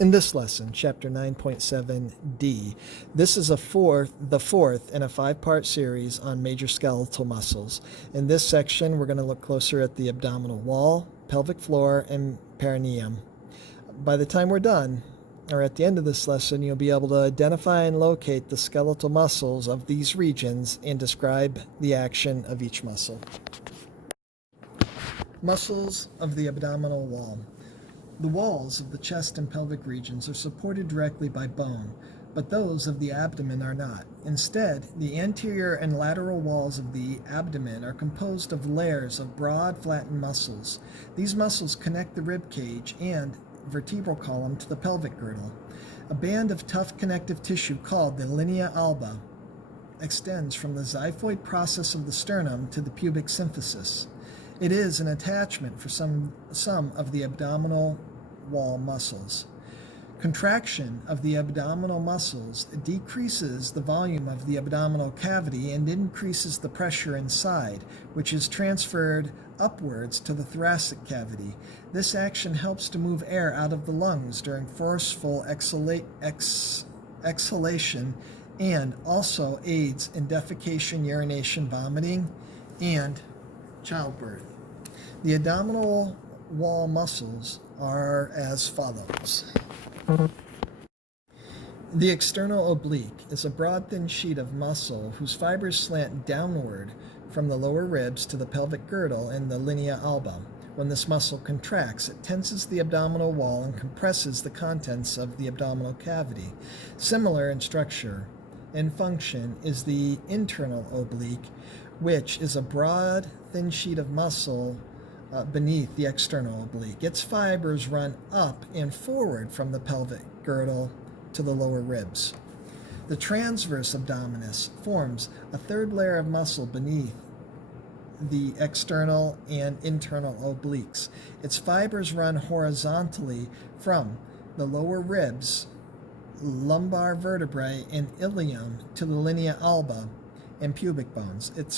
In this lesson, Chapter 9.7d, this is the fourth in a five-part series on major skeletal muscles. In this section, we're going to look closer at the abdominal wall, pelvic floor, and perineum. By the time we're done, or at the end of this lesson, you'll be able to identify and locate the skeletal muscles of these regions and describe the action of each muscle. Muscles of the abdominal wall. The walls of the chest and pelvic regions are supported directly by bone, but those of the abdomen are not. Instead, the anterior and lateral walls of the abdomen are composed of layers of broad, flattened muscles. These muscles connect the rib cage and vertebral column to the pelvic girdle. A band of tough connective tissue called the linea alba extends from the xiphoid process of the sternum to the pubic symphysis. It is an attachment for some of the abdominal wall muscles. Contraction of the abdominal muscles decreases the volume of the abdominal cavity and increases the pressure inside, which is transferred upwards to the thoracic cavity. This action helps to move air out of the lungs during forceful exhalation and also aids in defecation, urination, vomiting, and childbirth. The abdominal wall muscles are as follows. The external oblique is a broad, thin sheet of muscle whose fibers slant downward from the lower ribs to the pelvic girdle and the linea alba. When this muscle contracts, it tenses the abdominal wall and compresses the contents of the abdominal cavity. Similar in structure and function is the internal oblique, which is a broad, thin sheet of muscle beneath the external oblique. Its fibers run up and forward from the pelvic girdle to the lower ribs. The transverse abdominis forms a third layer of muscle beneath the external and internal obliques. Its fibers run horizontally from the lower ribs, lumbar vertebrae, and ilium to the linea alba and pubic bones. It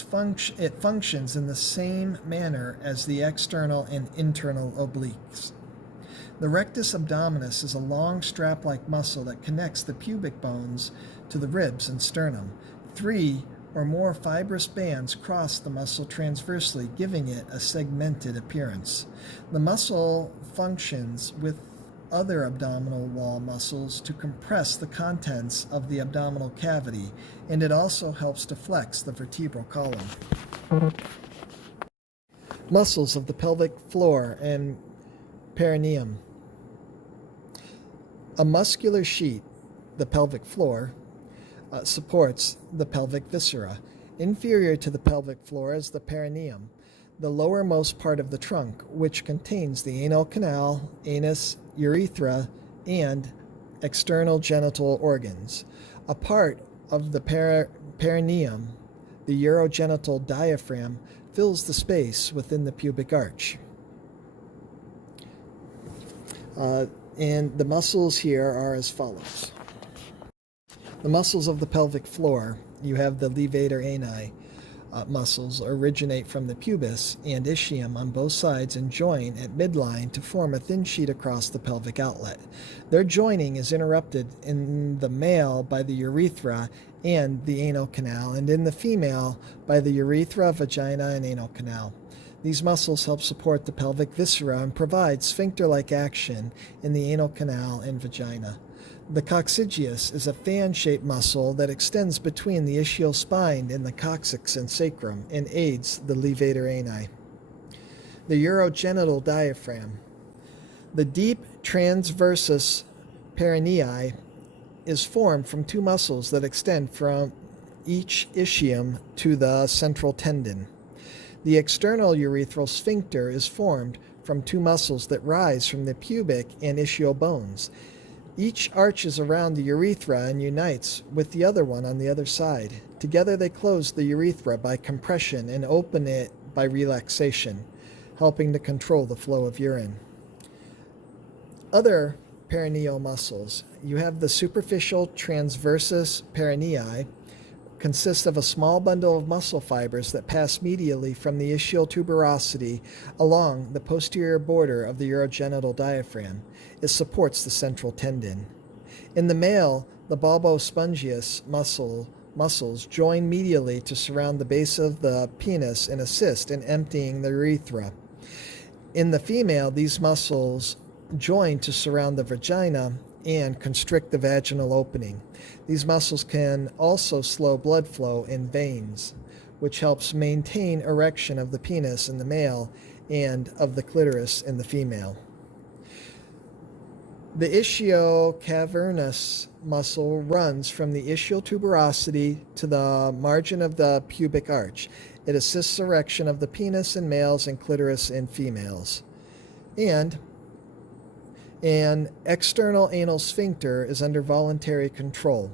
functions in the same manner as the external and internal obliques. The rectus abdominis is a long strap-like muscle that connects the pubic bones to the ribs and sternum. 3 or more fibrous bands cross the muscle transversely, giving it a segmented appearance. The muscle functions with other abdominal wall muscles to compress the contents of the abdominal cavity, and it also helps to flex the vertebral column. Muscles of the pelvic floor and perineum. A muscular sheet, the pelvic floor, supports the pelvic viscera. Inferior to the pelvic floor is the perineum, the lowermost part of the trunk, which contains the anal canal, anus, urethra, and external genital organs. A part of the perineum, the urogenital diaphragm, fills the space within the pubic arch. And the muscles here are as follows. The muscles of the pelvic floor, you have the levator ani. Muscles originate from the pubis and ischium on both sides and join at midline to form a thin sheet across the pelvic outlet. Their joining is interrupted in the male by the urethra and the anal canal, and in the female by the urethra, vagina, and anal canal. These muscles help support the pelvic viscera and provide sphincter-like action in the anal canal and vagina. The coccygeus is a fan-shaped muscle that extends between the ischial spine and the coccyx and sacrum and aids the levator ani. The urogenital diaphragm. The deep transversus perinei is formed from 2 muscles that extend from each ischium to the central tendon. The external urethral sphincter is formed from 2 muscles that rise from the pubic and ischial bones. Each arches around the urethra and unites with the other one on the other side. Together they close the urethra by compression and open it by relaxation, helping to control the flow of urine. Other perineal muscles. You have the superficial transversus perinei, consists of a small bundle of muscle fibers that pass medially from the ischial tuberosity along the posterior border of the urogenital diaphragm. It supports the central tendon. In the male, the bulbospongius muscles join medially to surround the base of the penis and assist in emptying the urethra. In the female, these muscles join to surround the vagina and constrict the vaginal opening. These muscles can also slow blood flow in veins, which helps maintain erection of the penis in the male and of the clitoris in the female. The ischio-cavernous muscle runs from the ischial tuberosity to the margin of the pubic arch. It assists erection of the penis in males and clitoris in females. And an external anal sphincter is under voluntary control.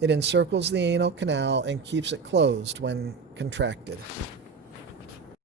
It encircles the anal canal and keeps it closed when contracted.